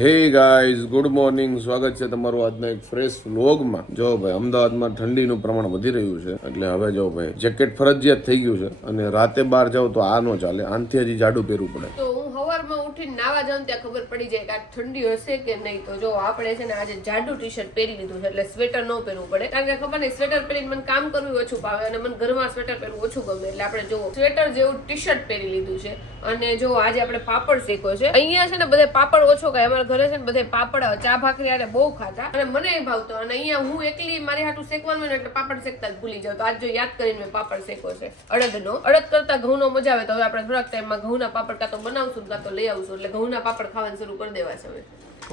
Hey guys, good morning. સ્વાગત છે તમારું આજના એક ફ્રેશ વ્લોગમાં. જો ભાઈ, અમદાવાદમાં ઠંડીનું પ્રમાણ વધી રહ્યું છે, એટલે હવે જો ભાઈ જેકેટ ફરજિયાત થઈ ગયું છે, અને રાતે બહાર જાવ તો આ નો ચાલે, આનથી હજી જાડું પહેરવું પડે. તો હું સવારમાં ઉઠીને નાવા જાઉં ત્યાં ખબર પડી જાય કે આ ઠંડી હશે કે નહીં. તો જો આપણે છે ને આજે જાડું ટી શર્ટ પહેરી લીધું છે, એટલે સ્વેટર ન પહેરવું પડે, કારણ કે ખબર નહીં સ્વેટર પહેરીને મને કામ કરવું ઓછું ભાવે અને મને ઘરમાં સ્વેટર પહેરવું ઓછું ગમે. એટલે આપણે જો સ્વેટર જેવું ટી શર્ટ પહેરી લીધું છે. અને જો આજે આપણે પાપડ શેકો છે. અહીંયા છે ને બધે પાપડ ઓછો ખાય, અમારા ઘરે છે ને બધે પાપડ ચા ભાખરી આરે બહુ ખાતા, અને મને ભાવતો. અને અહીંયા હું એકલી મારી હાટું શેકવાનું હોય ને એટલે પાપડ શેકતા જ ભૂલી જાવ. તો આજ જો યાદ કરીને મેં પાપડ શેકો છે અડદનો. અડદ કરતા ઘઉંનો મજા આવે, તો હવે આપણે થોડાક ટાઈમમાં ઘઉંના પાપડ કાં તો બનાવશું કાં તો લઈ આવશું, એટલે ઘઉંના પાપડ ખાવાનું શરૂ કરી દેવા છે હવે.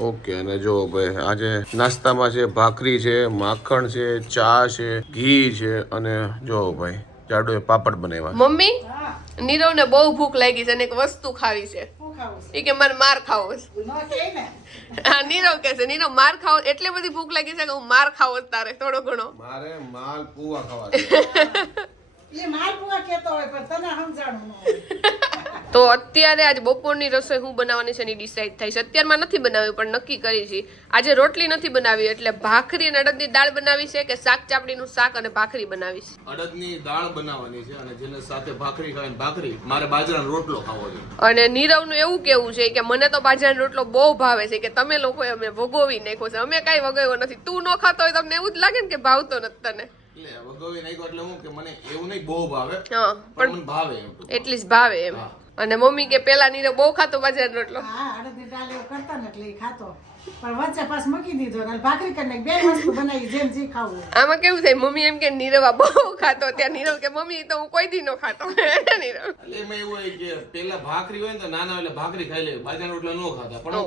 ઓકે. અને જો ભાઈ આજે નાસ્તામાં છે ભાખરી છે, માખણ છે, ચા છે, ઘી છે, અને જો ભાઈ જાડો પાપડ બનાવ્યા. મમ્મી, નીરવ ને બહુ ભૂખ લાગી છે અને એક વસ્તુ ખાવી છે. એ કે મને માર ખાવો છે. હા, નીરવ કે છે નીરવ માર ખાવો, એટલે બધી ભૂખ લાગી છે કે હું માર ખાવો તારે થોડો ઘણો. મારે માલ પુવા ખાવા છે. એ માલ પુવા કેતો હોય પણ તને સમજાણું ન હોય. તો અત્યારે આજ બપોરની રસોઈ હું બનાવવાની છે એની ડિસાઈડ થઈ છે. અત્યારમાં નથી બનાવી પણ નક્કી કરી છે. આજે રોટલી નથી બનાવી, એટલે ભાખરી અને અડદની દાળ બનાવી છે કે શાક ચાપડીનું શાક અને ભાખરી બનાવી છે. અડદની દાળ બનાવવાની છે, અને જેને સાથે ભાખરી ખાવાની ભાખરી, મારે બાજરાનો રોટલો ખાવો છે. અને નીરવનું એવું કેવું છે કે મને તો બાજરાનો રોટલો બહુ ભાવે છે, કે તમે લોકોએ અમે ભોગવી નાખ્યો છે. અમે કાંઈ વગાવ્યો નથી. તું ન ખાતો હોય તમને એવું જ લાગે ને કે ભાવતો નથી તને. એટલે વગાવી નાખ્યો એટલે હું કે મને એવું નહીં બહુ ભાવે, હા પણ મને ભાવે એમ. એટલી જ ભાવે એમ. અને મમ્મી કે પેલા નીરવ બહુ ખાતો બાજરાનો રોટલો. હા, અડદની દાળ એવું કરતા ને એટલે એ ખાતો, પણ વચ્ચે પાસ મૂકી દીધો ને ભાખરી કરીને બે વસ્તુ બનાવી જેમ જે ખાવું. આમાં કેવું થાય, મમ્મી એમ કે નીરવ આ બહુ ખાતો, ત્યાં નીરવ કે મમ્મી તો હું કોઈ દી નો ખાતો. નીરવ એટલે એમાં એવું હોય કે પેલા ભાખરી હોય ને તો નાના એટલે ભાખરી ખાઈ લે, બાજરાનો રોટલા નો ખાતા, પણ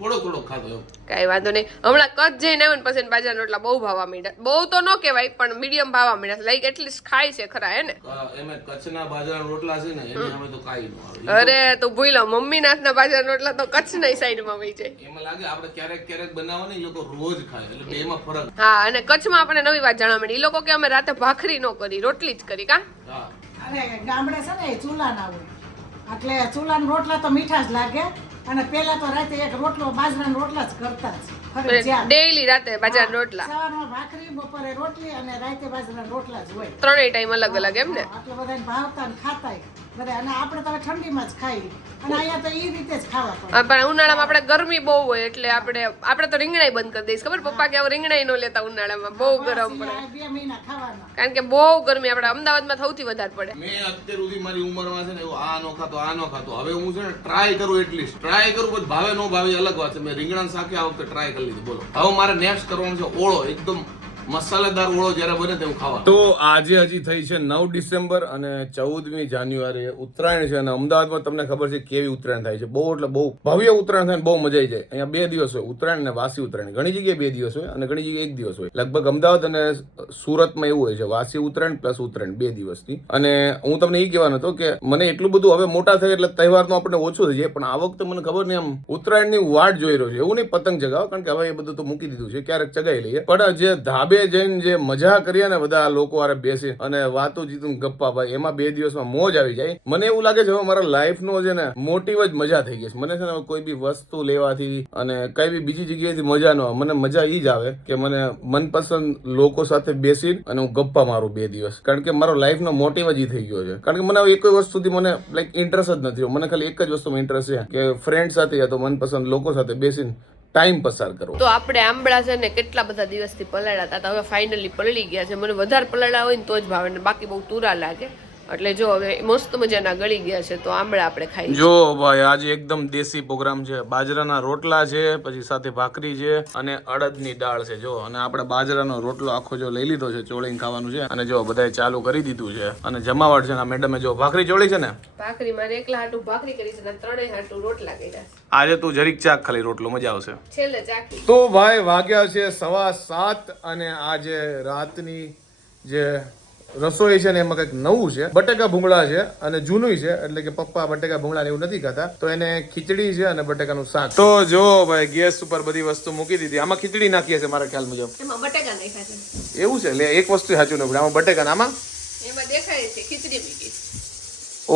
હું થોડો ખાતો એમ. કઈ વાંધો નહીં. હમણાં કચ્છ જઈને આવ્યો ને પછી બાજરાના રોટલા બહુ ભાવવા માંડ્યા. બહુ તો ન કહેવાય પણ મીડિયમ ભાવવા માંડ્યા. લાઈક એટલીસ્ટ ખાય છે ખરા, હે ને? એમાં કચ્છના બાજરાના રોટલા છે ને એને અમે તો કાઈ ન આવે. અરે તું ભૂલો, મમ્મી નાથના બાજરાના રોટલા તો કચ્છના સાઈડમાં વહી જાય. એમાં લાગે આપણે ક્યારેક બનાવવા ને, એ લોકો રોજ ખાય, એટલે બેમાં ફરક. હા, અને કચ્છમાં આપણે નવી વાત જાણવા મળી. એ લોકો કે અમે રાતે ભાખરી નો કરી, રોટલી જ કરી. કા હા, અને ગામડે છે ને ચૂલા ના હોય, એટલે ચૂલાના રોટલા તો મીઠા જ લાગે. અને પેલા તો રાતે એક રોટલો બાજરાના રોટલા જ કરતા જ ડેઈલી રાતે બાજરાના રોટલા. સવારમાં ભાખરી, બપોરે રોટલી અને રાતે બાજરાના રોટલા જ હોય. ત્રણેય ટાઈમ અલગ અલગ એમ ને? એટલે બધાને ભાવતા ને ખાતાય બધા. અને આપણે તો ઠંડીમાં જ ખાઈ, અને અહીંયા તો એ રીતે જ ખાવા પડે. પણ ઉનાળામાં આપણે ગરમી બહુ હોય એટલે આપણે તો રીંગણાઈ બંધ કરી દઈશ. ખબર પપ્પા કે રીંગણાઈ નો લેતા ઉનાળામાં, બહુ ગરમ પડે. 2 મહિના ખાવાના, કારણ કે બહુ ગરમી આપણે અમદાવાદમાં સૌથી વધારે પડે. મેં અત્યાર સુધી મારી ઉંમરમાં છે ને એવું આ નો ખાતો. હવે હું છે ને ટ્રાય કરું, એટલીસ્ટ ટ્રાય કરું, પછી ભાવે નો ભાવે અલગ વાત છે. મેં રીંગણાનું શાક આ વખતે ટ્રાય કરી લીધું. બોલો, હવે મારે નેક્સ્ટ કરવાનું છે ઓળો, એકદમ મસાલેદાર ઓળો જ્યારે બને તેવું ખાવા. તો આજે હજી થઈ છે 9 ડિસેમ્બર અને 14મી જાન્યુઆરી ઉત્તરાયણ છે. અને અમદાવાદમાં તમને ખબર છે કેવી ઉત્તરાયણ થાય છે. બહુ એટલે બહુ ભવ્ય ઉત્તરાયણ થાય, બહુ મજા આવી જાય. અહીંયા 2 દિવસ હોય, ઉત્તરાયણ અને વાસી ઉત્તરાયણ. ઘણી જગ્યાએ 2 દિવસ હોય અને ઘણી જગ્યાએ 1 દિવસ હોય. લગભગ અમદાવાદ અને સુરતમાં એવું હોય છે, વાસી ઉત્તરાયણ પ્લસ ઉત્તરાયણ 2 દિવસની. અને હું તમને એ કહેવાનો હતો કે મને એટલું બધું હવે મોટા થાય એટલે તહેવારનો આપણે ઓછો થઈ જાય, પણ આ વખતે મને ખબર નહીં આમ ઉત્તરાયણની વાટ જોઈ રહ્યો છે. એવું નહીં પતંગ ચગાવો, કારણ કે હવે એ બધું તો મૂકી દીધું છે, ક્યારેક ચગાવી લઈએ. પણ જે ધાબે જઈને જે મજા કરીએ ને બધા લોકો હારે બેસી અને વાતો જીતું ગપ્પા ભાઈ, એમાં 2 દિવસમાં મોજ આવી જાય. મને એવું લાગે છે હવે મારા લાઈફનો છે ને મોટિવ જ મજા થઈ ગઈ છે. મને છે ને કોઈ બી વસ્તુ લેવાથી અને કઈ બી બીજી જગ્યાએથી મજા ન આવે. મને મજા એ જ આવે કે મને મનપસંદ લોકો સાથે બેસી અને હું ગપ્પા મારું 2 દિવસ, કારણ કે મારો લાઈફનો મોટિવ જ થઈ ગયો છે. કારણ કે મને એક વસ્તુથી મને લાઈક ઇન્ટરેસ્ટ જ નથી. મને ખાલી એક જ વસ્તુમાં ઇન્ટરેસ્ટ છે કે ફ્રેન્ડ સાથે યા તો મનપસંદ લોકો સાથે બેસીને ટાઈમ પસાર કરો. તો આપણે આંબળા છે ને કેટલા બધા દિવસથી પલાળ્યા હતા, હવે ફાઇનલી પલળી ગયા છે. મને વધારે પલાળ્યા હોય ને તો જ ભાવે, ને બાકી બહુ તુરા લાગે. એટલે જો હવે મસ્ત મજાના ગળી ગયા છે, તો આંબળા આપણે ખાઈ. જો ભાઈ આજે એકદમ દેશી પ્રોગ્રામ છે. બાજરાના રોટલા છે, પછી સાથે ભાખરી છે અને અડદની દાળ છે. જો, અને આપણે બાજરાનો રોટલો આખો જો લઈ લીધો છે, ચોળીને ખાવાનું છે. અને જો બધાએ ચાલુ કરી દીધું છે. અને જમાવટ છે ને મેડમે જો ભાખરી ચોળી છે ને, ભાખરી મારે એકલા હાટું ભાખરી કરી છે, ત્રણેય હાટું રોટલા કર્યા. આજે તું જરીક ચાક ખાલી રોટલો, મજા આવશે છેલ્લે ચાકી. તો ભાઈ વાગ્યા છે 7:15 અને આજે રાતની જે રસોઈ છે ને એમાં કંઈક નવું છે. બટેકા ભૂંગળા છે અને જૂનું છે, એટલે કે પપ્પા બટેકા ભૂંગળા એવું નથી ખાતા, તો એને ખીચડી છે અને બટેકાનું શાક. તો જો ભાઈ ગેસ ઉપર બધી વસ્તુ મૂકી દીધી. આમાં ખીચડી નાખી હશે મારા ખ્યાલ મુજબ. એમાં બટેકા નાખ્યા છે. એવું છે? એટલે એક વસ્તુ સાચું નથી, આમાં બટેકા, આમાં એમાં દેખાય છે ખીચડી મૂકી.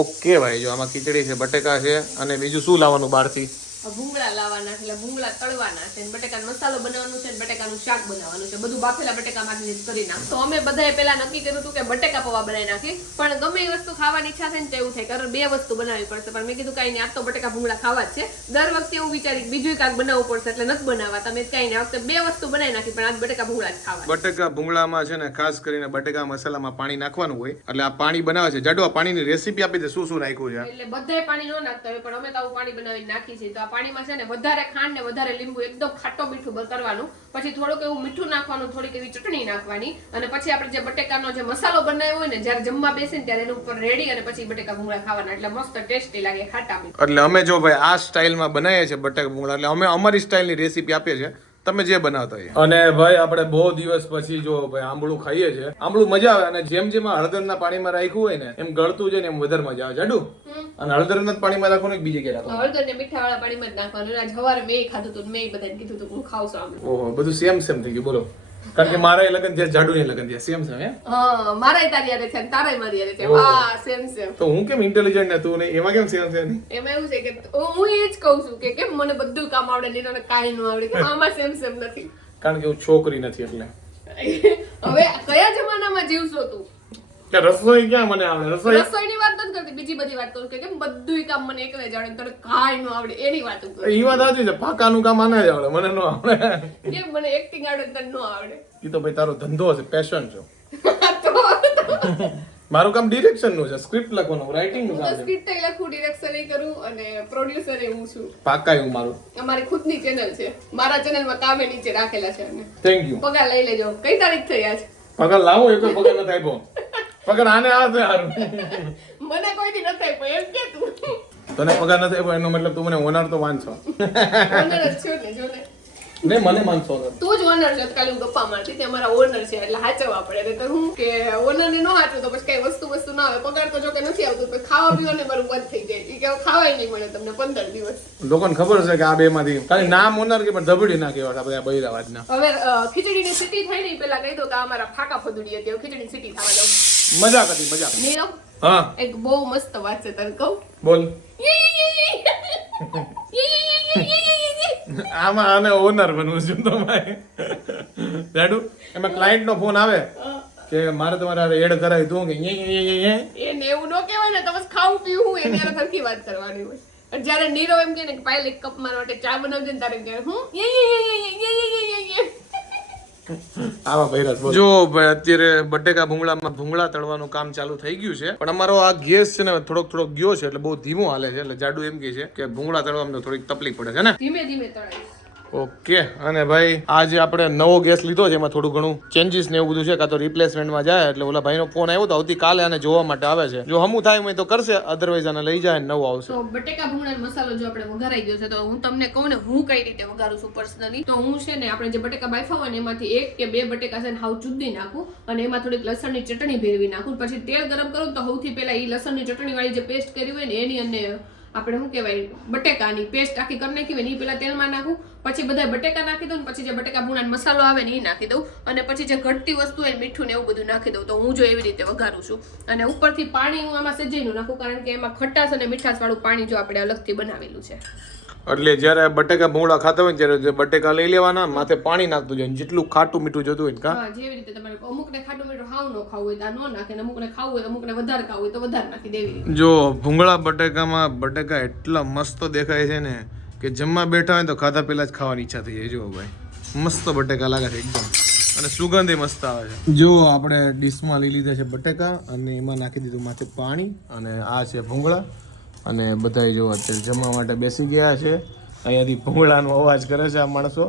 ઓકે ભાઈ, જો આમાં ખીચડી છે, બટેકા છે, અને બીજું શું લાવવાનું બહારથી? ભૂંગળા લાવવાના છે, એટલે ભૂંગળા તળવાના છે, બટેકાનો મસાલો બનાવવાનો છે, બટેકાનું શાક બનાવવાનું છે, બધું બાફેલા બટેકામાંથી જ કરી નાખ. તો અમે બધાએ પહેલા નક્કી કર્યું હતું કે બટેકા પૌવા બનાવી નાખી, પણ ગમે એ વસ્તુ ખાવાની ઈચ્છા થાય ને તો એવું થાય કે બે વસ્તુ બનાવવી પડશે, પણ મેં કીધું કાંઈ નહીં, આજ તો બટેકા ભૂંગળા ખાવા જ છે. દર વખતે એવું વિચારી બીજું કાંઈક બનાવવું પડશે એટલે નથી બનાવવા, તમે કાંઈ નહીં, આ વખતે બે વસ્તુ બનાવી નાખી, પણ આજ બટેકા ભૂંગળા જ ખાવા. બટેકા ભૂંગળામાં છે ને ખાસ કરીને બટેકા મસાલામાં પાણી નાખવાનું હોય, એટલે આ પાણી બનાવે છે. જાડુ આ પાણીની રેસીપી આપી દે, શું શું નાખ્યું છે? એટલે બધાય પાણી ન નાખતા હોય, પણ અમે તો આવું પાણી બનાવીને નાખી છે. તો આ પાણીમાં છે ને વધારે ખાંડ ને વધારે લીંબુ એકદમ ખાટો મીઠું કરવાનું, પછી થોડુંક એવું મીઠું નાખવાનું, થોડીક એવી ચટણી નાખવાની, અને પછી આપણે જે બટેકાનો જે મસાલો બનાવ્યો હોય ને જ્યારે જમવા બેસે ને ત્યારે એના ઉપર રેડી અને પછી બટેકા ભૂંગળા ખાવાના, એટલે મસ્ત ટેસ્ટી લાગે, ખાટા મીઠા. એટલે અમે જો ભાઈ આ સ્ટાઇલમાં બનાવીએ છીએ બટેકા ભૂંગળા, એટલે અમે અમારી સ્ટાઇલની રેસીપી આપીએ છીએ, તમે જે બનાવતા હોય. અને ભાઈ આપણે બહુ દિવસ પછી જો ભાઈ આંબળું ખાઈએ છીએ, આંબળું મજા આવે, અને જેમ જેમ હળદરના પાણીમાં રાખ્યું હોય ને એમ ગળતું જાય ને એમ વધારે મજા આવે. જાડુ અને હળદરના પાણીમાં રાખવાનું કે બીજે ક્યાં રાખવાનું? હળદર ને મીઠા વાળા પાણીમાં જ નાખવાનું. આજ સવારે મેં ખાધું હતું, મેં બધાને કીધું હતું હું ખાઉં છું આંબળું. ઓહો, બધું સેમ થઈ ગયું. બોલો, કારણ કે મારા લગન થયા, જાડુ ને લગન થયા, સેમ હે? હા, મારાય તારી યારે છે, તારાય મારી યારે છે. હા, સેમ. તો હું કેમ ઇન્ટેલિજન્ટ ને તું નહીં, એમાં કેમ સેમ છે? એમાં એવું છે કે હું એ જ કહું છું કે કેમ મને બધું કામ આવડે ને એને કાંઈ ન આવડે, કે આમાં સેમ નથી. કારણ કે હું છોકરી નથી એટલે. હવે કયા જમાનામાં જીવશો તું? કે રસોઈ ક્યાં મને આવડે? રસોઈની વાત નથી કરતી, બીજી બધી વાત કરું કે કેમ બધુંય કામ મને એકલે જ આવડે, તને કાંઈ ન આવડે એની વાત કરું. એ વાત સાચી છે, પાકાનું કામ આને જ આવડે, મને ન આવડે. કેમ મને એક્ટિંગ આવડે તને ન આવડે? એ તો ભાઈ તારો ધંધો છે, પેશન છે. મારું કામ ડિરેક્શન નું છે, સ્ક્રિપ્ટ લખવાનું, રાઇટિંગ નું કામ છે. સ્ક્રિપ્ટ લખું, ડિરેક્શન કરું અને પ્રોડ્યુસર હું છું. પાકાયું મારું. અમારી ખુદની ચેનલ છે, મારા ચેનલમાં કામે નીચે રાખેલા છે. અને થેન્ક યુ. પગાર લઈ લેજો. કઈ તારીખ થઈ આજ? પગાર લાવો, એ કોઈ પગાર નથી આપ્યો. પગાર આને આવે છે હારું. મને કોઈ દી નથી આપ્યો એમ કે તું. તને પગાર નથી આપ્યો એનો મતલબ તું મને ઓનર તો માનશો? ઓનર જ છો ને, જો ને. નહીં, મને માનશો ઓનર. તું જ ઓનર છે. કાલે હું ગપ્પા મારતી હતી, અમારા ઓનર છે એટલે હાચવવા પડે. તો હું કે ઓનર ને ન હાચવું તો પછી કઈ વસ્તુ ના આવે. પગાર તો જો કે નથી આવતું, પછી ખાવા પીવાને મારું બંધ થઈ જાય. એ કે ખાવાય નહીં મળે તમને 15 દિવસ. લોકોને ખબર છે કે આ બે માંથી ખાલી નામ ઓનર કે પણ ધબડી ના કહેવાય આ બધા બૈરા વાતના. હવે ખીચડીની સીટી થઈ ને પેલા કહી દો કે આ અમારા ફાકા ફદુડી હતી. હવે ખીચડીની સીટી થવા દઉં. મજાક હતી, મજાક. નીરવ, હા એક બહુ મસ્ત વાત છે, તને કહું. બોલ. આમાં આને ઓનર બનવું છું તો ભાઈ. જાડુ એમાં ક્લાયન્ટ નો ફોન આવે કે મારે તમારે એડ કરાવી દઉં કે એને એવું ન કહેવાય ને, તો બસ ખાવું પીવું એની હારે સરખી વાત કરવાની હોય. અને જ્યારે નીરવ એમ કહે ને કે પાયલ એક કપ મારા માટે ચા બનાવજે ને તારે કહે આવા ભૈરસ. જો ભાઈ અત્યારે બટેકા ભૂંગળામાં ભૂંગળા તળવાનું કામ ચાલુ થઈ ગયું છે, પણ અમારો આ ગેસ છે ને થોડોક ગયો છે, એટલે બહુ ધીમો હાલે છે. એટલે જાડુ એમ કહે છે કે ભૂંગળા તળવામાં તો થોડીક તકલીફ પડે છે ને. ધીમે ધીમે તળાય. ઓકે. અને ભાઈ આજે આપણે નવો ગેસ લીધો છે, એમાં થોડું ઘણું ચેન્જીસ ને એવું બધું છે, કાં તો રિપ્લેસમેન્ટમાં જાય. એટલે ઓલા ભાઈનો ફોન આવ્યો તો આવતીકાલે આને જોવા માટે આવે છે. જો હમું થાય હોય તો કરશે, અધરવાઇઝ આને લઈ જાય નવો આવશે. તો બટેકા ભૂંગળાનો મસાલો જો આપણે વઘારાઈ ગયો છે, તો હું તમને કહું ને હું કઈ રીતે વઘારું છું પર્સનલી. તો હું છે ને આપણે જે બટેકા બાફા હોય ને એમાંથી 1 કે 2 બટેકા છે ને હાવ ચૂદી નાખું, અને એમાં થોડીક લસણની ચટણી ભેરવી નાખું. પછી તેલ ગરમ કરું તો સૌથી પહેલા એ લસણની ચટણી વાળી જે પેસ્ટ કરી હોય ને એની અને આપણે શું કહેવાય બટેકાની પેસ્ટ આખી કરી નાખી હોય ને એ પેલા તેલમાં નાખું. પછી બધા બટેકા નાખી દઉં, પછી જે બટેકા ભૂણાનો મસાલો આવે ને એ નાખી દઉં, અને પછી જે ઘટતી વસ્તુ હોય મીઠું ને એવું બધું નાખી દઉં. તો હું જો એવી રીતે વઘારું છું. અને ઉપરથી પાણી હું આમાં સજ્જઈનું નાખું, કારણ કે એમાં ખટાશ અને મીઠાશ વાળું પાણી જો આપણે અલગથી બનાવેલું છે. એટલે જ્યારે બટેકા ભૂંગળા ખાતા હોય ત્યારે જે બટેકા લઈ લેવાના, માથે પાણી નાખતું જાય, જેટલું ખાટું મીઠું જતું હોય કા. હા, જેવી રીતે તમારે અમુકને ખાટું મીઠું હાવ ન ખાવું હોય તો આ ન નાખે, અમુકને ખાવું હોય અમુકને વધારે ખાવું હોય તો વધારે નાખી દેવી. જો ભૂંગળા બટેકામાં બટેકા એટલા મસ્ત દેખાય છે ને કે જમવા બેઠા હોય તો ખાધા પહેલા જ ખાવાની ઈચ્છા થઈ જાય. જો ભાઈ મસ્ત બટેકા લાગે છે એકદમ, અને સુગંધ મસ્ત આવે છે. જો આપણે ડીશમાં લઈ લીધા છે બટેકા, અને એમાં નાખી દીધું માથે પાણી, અને આ છે ભૂંગળા. અને બધાય જો અત્યારે જમવા માટે બેસી ગયા છે. અહીંયાથી ભૂંગળાનો અવાજ કરે છે આ માણસો.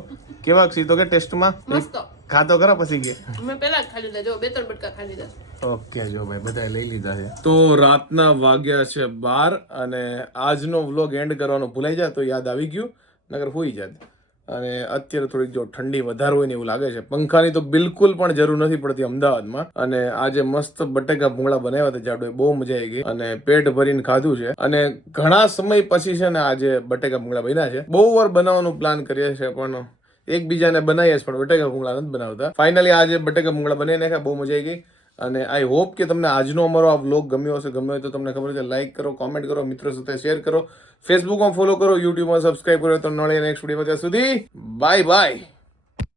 કેવા સીધો કે ટેસ્ટમાં મસ્ત ખાતો કરો પછી કે મેં પહેલા જ ખાઈ લીધા, જો 2-3 બટકા ખાઈ લીધા. ઓકે. જો ભાઈ બધા લઈ લીધા છે. તો રાતના વાગ્યા છે 12, અને આજનો વ્લોગ એન્ડ કરવાનો ભૂલાઈ જાય તો યાદ આવી ગયું, નકર હોઈ જાત. અને અત્યારે થોડીક જો ઠંડી વધારે હોય ને એવું લાગે છે. પંખાની તો બિલકુલ પણ જરૂર નથી પડતી અમદાવાદમાં. અને આજે મસ્ત બટેકા ભૂંગળા બનાવ્યા હતા જાડુએ, બહુ મજા આવી ગઈ, અને પેટ ભરીને ખાધું છે. અને ઘણા સમય પછી છે ને આજે બટેકા ભૂંગળા બન્યા છે. બહુ વાર બનાવવાનું પ્લાન કરીએ છીએ, પણ એકબીજાને બનાવીએ પણ બટેકા ભૂંગળા નથી બનાવતા. ફાઇનલી આજે બટેકા ભૂંગળા બનાવી નાખ્યા, બહુ મજા આવી ગઈ. અને આઈ હોપ કે તમને આજનો અમારો આ વ્લોગ ગમ્યો હશે. ગમ્યો હોય તો તમને ખબર છે લાઈક કરો, કોમેન્ટ કરો, મિત્રો સાથે શેર કરો, ફેસબુકમાં ફોલો કરો, યુટ્યુબમાં સબસ્ક્રાઈબ કરો. તો મળીએ નેક્સ્ટ વિડીયોમાં. ત્યાં સુધી બાય બાય.